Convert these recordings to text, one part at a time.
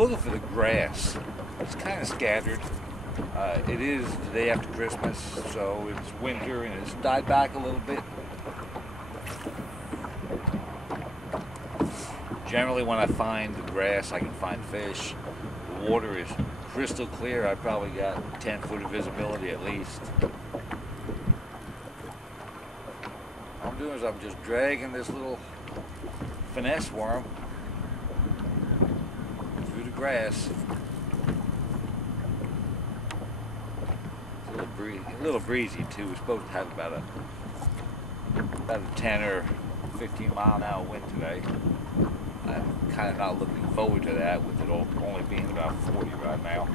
looking for the grass. It's kind of scattered. It is the day after Christmas, so it's winter and it's died back a little bit. Generally, when I find the grass, I can find fish. The water is crystal clear. I probably got 10 foot of visibility at least. All I'm doing is I'm just dragging this little finesse worm through the grass. It's a little breezy too. We're supposed to have about a 10 or 15 mile an hour wind today. I'm kind of not looking forward to that, with it only being about 40 right now.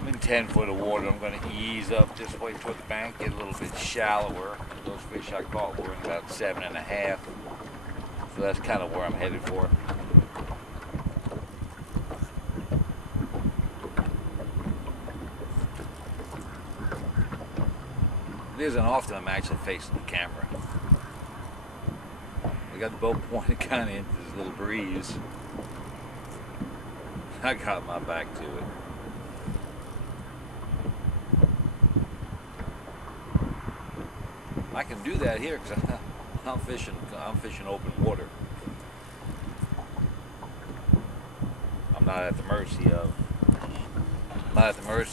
I'm in 10 foot of water. I'm going to ease up this way toward the bank, get a little bit shallower. Those fish I caught were in about 7.5, so that's kind of where I'm headed for. It isn't often I'm actually facing the camera. I got the boat pointed kind of into this little breeze. I got my back to it. I can do that here because I'm fishing open water. I'm not at the mercy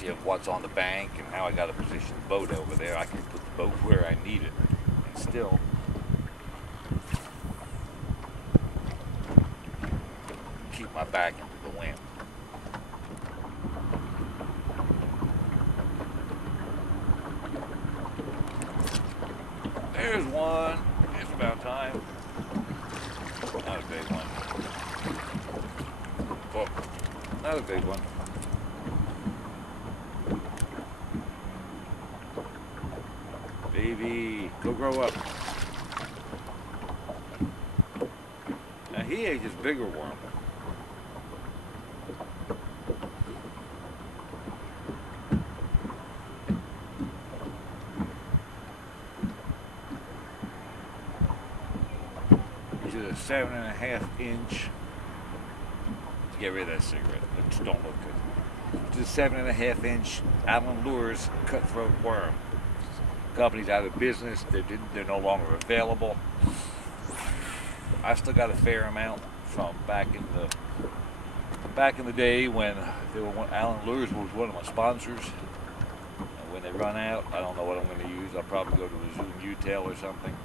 of what's on the bank and how I got to position the boat over there. I can put the boat where I need it and still keep my back into the wind. There's one. It's about time. Not a big one. Oh, not a big one. Baby, go grow up. Now he ate this bigger worm. He's a 7.5 inch. Get rid of that cigarette. It just don't look good. It's a 7.5 inch Allen Lures cutthroat worm. Company's out of business. They're no longer available. I still got a fair amount from back in the day when Allen Lures was one of my sponsors. And when they run out, I don't know what I'm going to use. I'll probably go to a Zoom U-tail or something.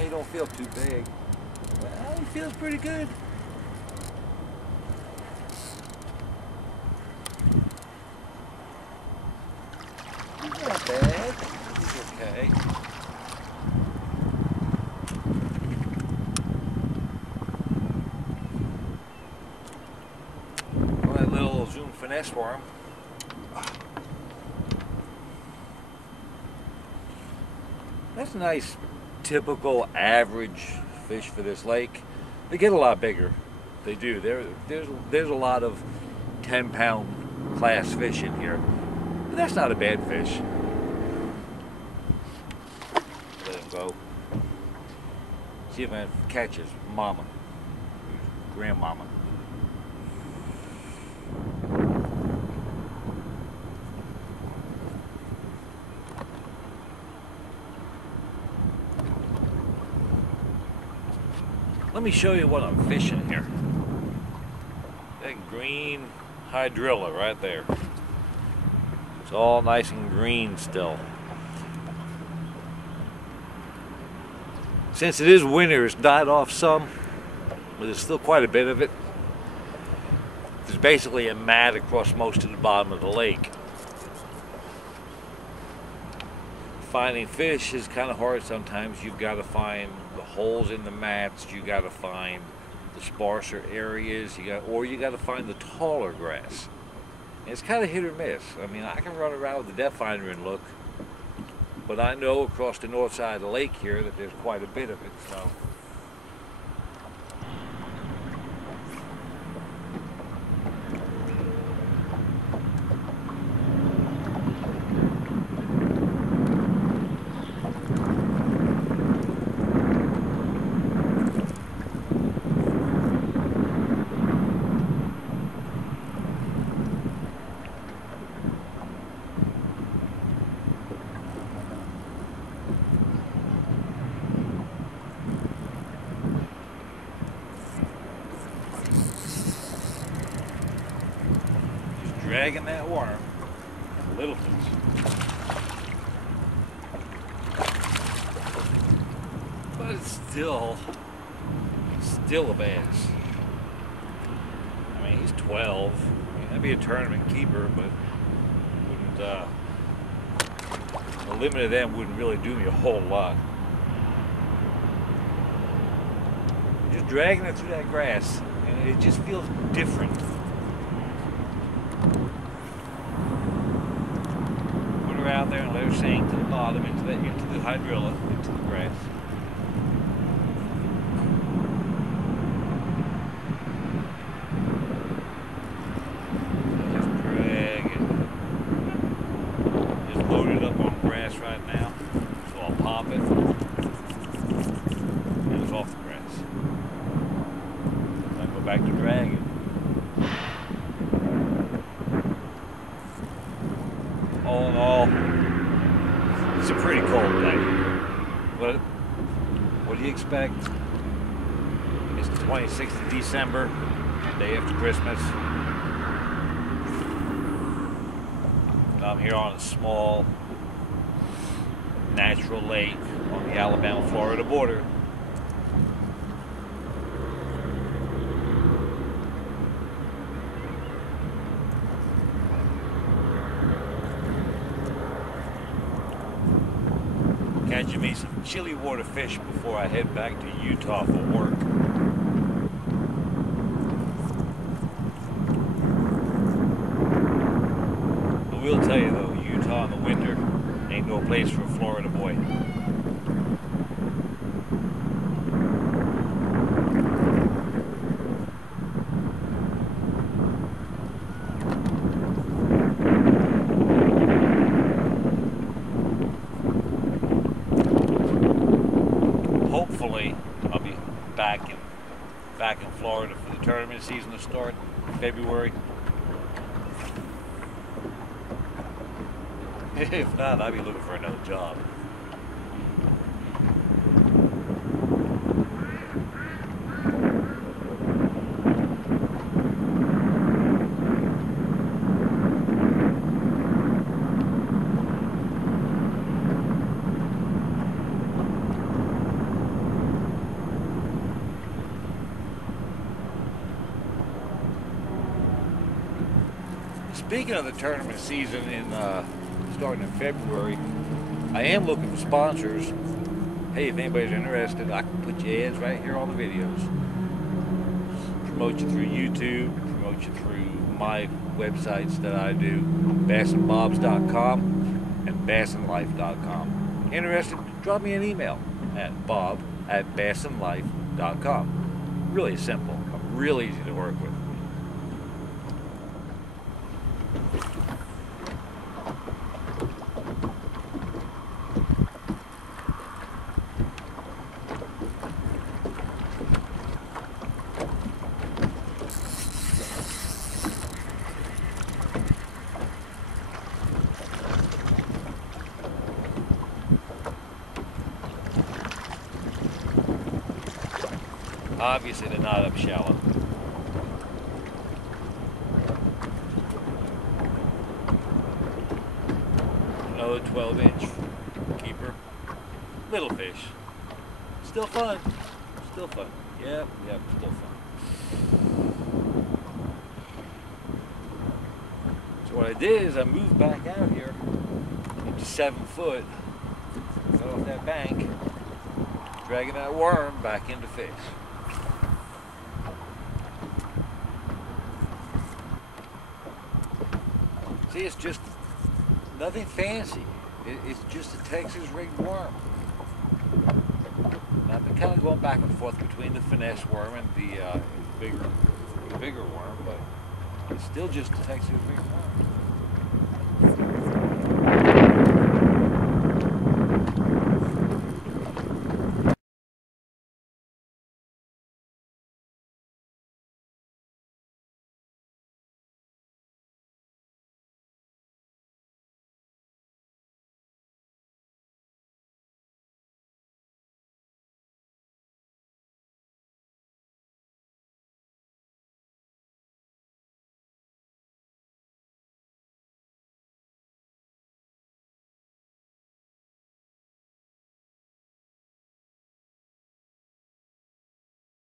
He don't feel too big. Well, he feels pretty good. He's not bad. He's okay. Well, that little Zoom finesse worm. That's a nice, typical average fish for this lake. They get a lot bigger. They do. There's a lot of 10-pound class fish in here. But that's not a bad fish. Let him go. See if I can catch his mama, his grandmama. Let me show you what I'm fishing here. That green hydrilla right there. It's all nice and green still. Since it is winter, it's died off some, but there's still quite a bit of it. There's basically a mat across most of the bottom of the lake. Finding fish is kind of hard sometimes. You've got to find the holes in the mats, you got to find the sparser areas, you got to find the taller grass. And it's kind of hit or miss. I mean, I can run around with the depth finder and look, but I know across the north side of the lake here that there's quite a bit of it. So dragging that worm, little fish. But it's still a bass. I mean, he's 12. I mean, that'd be a tournament keeper, but wouldn't, a limit of them wouldn't really do me a whole lot. Just dragging it through that grass, and it just feels different. Out there and let her sink to the bottom into the hydrilla, into the grass. Just drag it. Just load it up on grass right now. So I'll pop it. And it's off the grass. Then go back to drag it. All in all, it's a pretty cold day. What do you expect? It's the 26th of December, day after Christmas. I'm here on a small natural lake on the Alabama-Florida border. Catching me some chilly water fish before I head back to Utah for work. I will tell you though, Utah in the winter ain't no place for a Florida boy. Hopefully, I'll be back in Florida for the tournament season to start in February. If not, I'll be looking for another job. Speaking of the tournament season starting in February, I am looking for sponsors. Hey, if anybody's interested, I can put your ads right here on the videos. Promote you through YouTube, promote you through my websites that I do, bassandbobs.com and bassandlife.com. Interested? Drop me an email at bob@bassandlife.com. Really simple. I'm real easy to work with. Obviously, they're not up shallow. Another 12-inch keeper. Little fish. Still fun. Still fun. Yep, still fun. So what I did is I moved back out here into 7 foot, got off that bank, dragging that worm back into fish. See, it's just nothing fancy. It's just a Texas rigged worm. And I've been kind of going back and forth between the finesse worm and the bigger worm, but it's still just a Texas rigged worm.